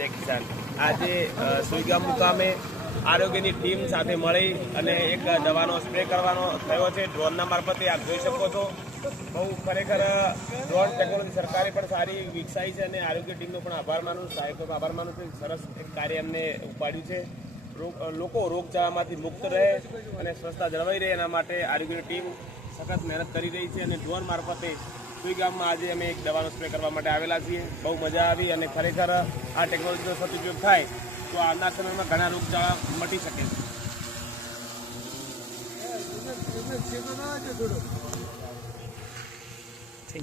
જય આજે સુઈગામ મુકામે આરોગ્યની ટીમ સાથે મળી અને એક દવાનો સ્પ્રે કરવાનો થયો છે. ડ્રોનના મારફતે આપ જોઈ શકો છો. બહુ ખરેખર ડ્રોન ટેકનોલોજી સરકારે પણ સારી વિકસાવી છે અને આરોગ્ય ટીમનો પણ આભાર માનું સહાયકોનો આભાર માનું છું. સરસ એક કાર્ય એમને ઉપાડ્યું છે. લોકો રોગચાળામાંથી મુક્ત રહે અને સ્વચ્છતા જળવાઈ રહે એના માટે આરોગ્યની ટીમ સખત મહેનત કરી રહી છે અને ડ્રોન મારફતે સુઈ ગામમાં આજે અમે એક દવાનો સ્પ્રે કરવા માટે આવેલા છીએ. બહુ મજા આવી અને ખરેખર આ ટેકનોલોજીનો સદુપયોગ થાય તો આવનાર સમયમાં ઘણા રોગચાળા મટી શકે છે.